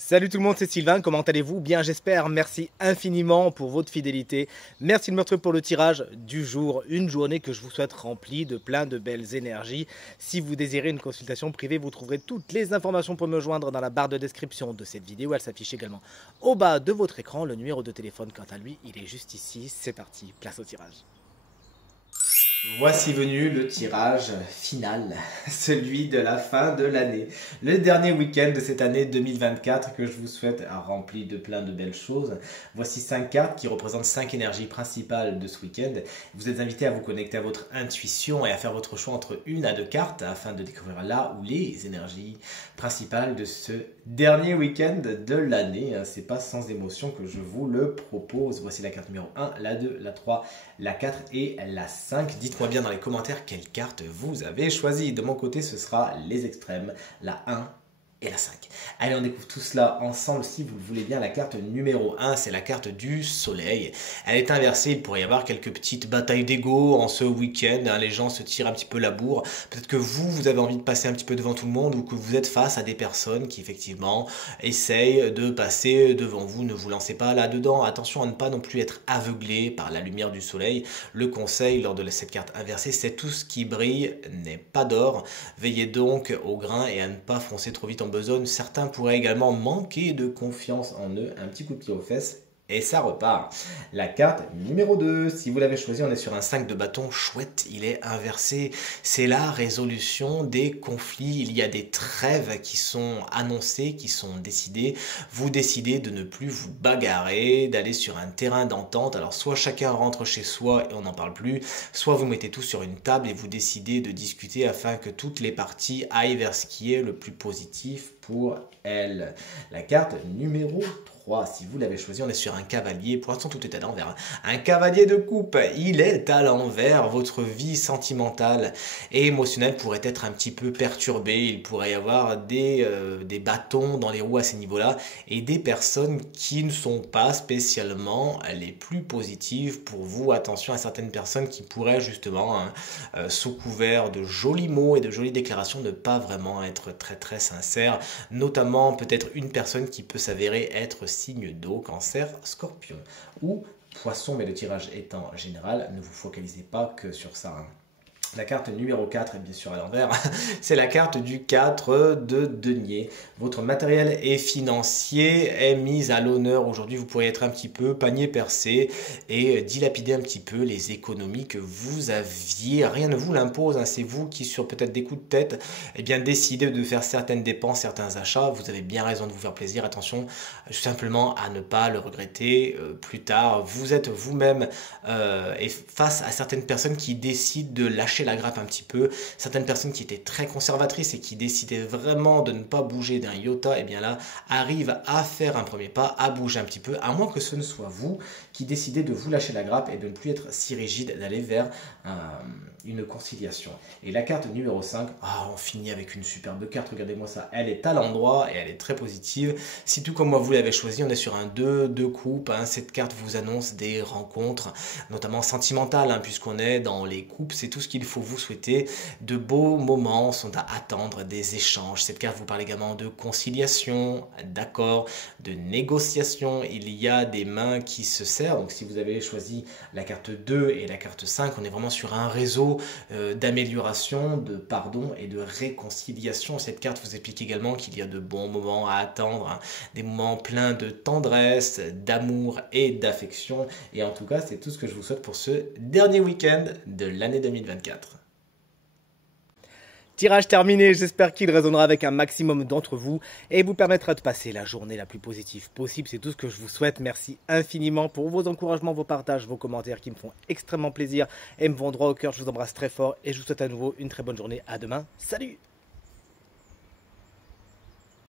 Salut tout le monde, c'est Sylvain, comment allez-vous? Bien j'espère, merci infiniment pour votre fidélité. Merci de me retrouver pour le tirage du jour, une journée que je vous souhaite remplie de plein de belles énergies. Si vous désirez une consultation privée, vous trouverez toutes les informations pour me joindre dans la barre de description de cette vidéo. Elle s'affiche également au bas de votre écran. Le numéro de téléphone, quant à lui, il est juste ici. C'est parti, place au tirage. Voici venu le tirage final, celui de la fin de l'année. Le dernier week-end de cette année 2024 que je vous souhaite rempli de plein de belles choses. Voici 5 cartes qui représentent 5 énergies principales de ce week-end. Vous êtes invité à vous connecter à votre intuition et à faire votre choix entre 1 à 2 cartes afin de découvrir là où les énergies principales de ce dernier week-end de l'année. C'est pas sans émotion que je vous le propose. Voici la carte numéro 1, la 2, la 3, la 4 et la 5. Dites-moi bien dans les commentaires quelle carte vous avez choisi. De mon côté, ce sera les extrêmes, la 1 et la 5. Allez, on découvre tout cela ensemble si vous le voulez bien. La carte numéro 1, c'est la carte du soleil. Elle est inversée, il pourrait y avoir quelques petites batailles d'ego en ce week-end. Les gens se tirent un petit peu la bourre. Peut-être que vous avez envie de passer un petit peu devant tout le monde ou que vous êtes face à des personnes qui effectivement essayent de passer devant vous. Ne vous lancez pas là-dedans. Attention à ne pas non plus être aveuglé par la lumière du soleil. Le conseil lors de cette carte inversée, c'est tout ce qui brille n'est pas d'or. Veillez donc au grain et à ne pas foncer trop vite en besogne. Certains pourraient également manquer de confiance en eux, un petit coup de pied aux fesses et ça repart. La carte numéro 2, si vous l'avez choisi, on est sur un 5 de bâton, chouette, il est inversé. C'est la résolution des conflits, il y a des trêves qui sont annoncées, qui sont décidées. Vous décidez de ne plus vous bagarrer, d'aller sur un terrain d'entente. Alors soit chacun rentre chez soi et on n'en parle plus, soit vous mettez tout sur une table et vous décidez de discuter afin que toutes les parties aillent vers ce qui est le plus positif pour elles. La carte numéro 3, si vous l'avez choisi, on est sur un cavalier. Pour l'instant, tout est à l'envers. Un cavalier de coupe, il est à l'envers. Votre vie sentimentale et émotionnelle pourrait être un petit peu perturbée. Il pourrait y avoir des bâtons dans les roues à ces niveaux-là et des personnes qui ne sont pas spécialement les plus positives pour vous. Attention à certaines personnes qui pourraient justement, sous couvert de jolis mots et de jolies déclarations, ne pas vraiment être très sincères. Notamment peut-être une personne qui peut s'avérer être signe d'eau, cancer, scorpion ou poisson, mais le tirage étant général, ne vous focalisez pas que sur ça. La carte numéro 4 est bien sûr à l'envers, c'est la carte du 4 de denier. Votre matériel et financier est mis à l'honneur. Aujourd'hui, vous pourriez être un petit peu panier percé et dilapider un petit peu les économies que vous aviez. Rien ne vous l'impose, c'est vous qui, sur peut-être des coups de tête, décidez de faire certaines dépenses, certains achats. Vous avez bien raison de vous faire plaisir. Attention, tout simplement à ne pas le regretter plus tard. Vous êtes vous-même et face à certaines personnes qui décident de lâcher la grappe un petit peu, certaines personnes qui étaient très conservatrices et qui décidaient vraiment de ne pas bouger d'un iota, et bien là arrivent à faire un premier pas, à bouger un petit peu, à moins que ce ne soit vous qui décidez de vous lâcher la grappe et de ne plus être si rigide, d'aller vers une conciliation. Et la carte numéro 5, on finit avec une superbe carte, regardez-moi ça, elle est à l'endroit et elle est très positive. Si tout comme moi vous l'avez choisi, on est sur un 2 de coupe, cette carte vous annonce des rencontres, notamment sentimentales, puisqu'on est dans les coupes, c'est tout ce qu'il faut vous souhaiter. De beaux moments sont à attendre, des échanges. Cette carte vous parle également de conciliation, d'accord, de négociation. Il y a des mains qui se serrent. Donc si vous avez choisi la carte 2 et la carte 5, on est vraiment sur un réseau d'amélioration, de pardon et de réconciliation. Cette carte vous explique également qu'il y a de bons moments à attendre, des moments pleins de tendresse, d'amour et d'affection. Et en tout cas, c'est tout ce que je vous souhaite pour ce dernier week-end de l'année 2024. Tirage terminé, j'espère qu'il résonnera avec un maximum d'entre vous et vous permettra de passer la journée la plus positive possible. C'est tout ce que je vous souhaite. Merci infiniment pour vos encouragements, vos partages, vos commentaires qui me font extrêmement plaisir et me vont droit au cœur. Je vous embrasse très fort et je vous souhaite à nouveau une très bonne journée. À demain. Salut!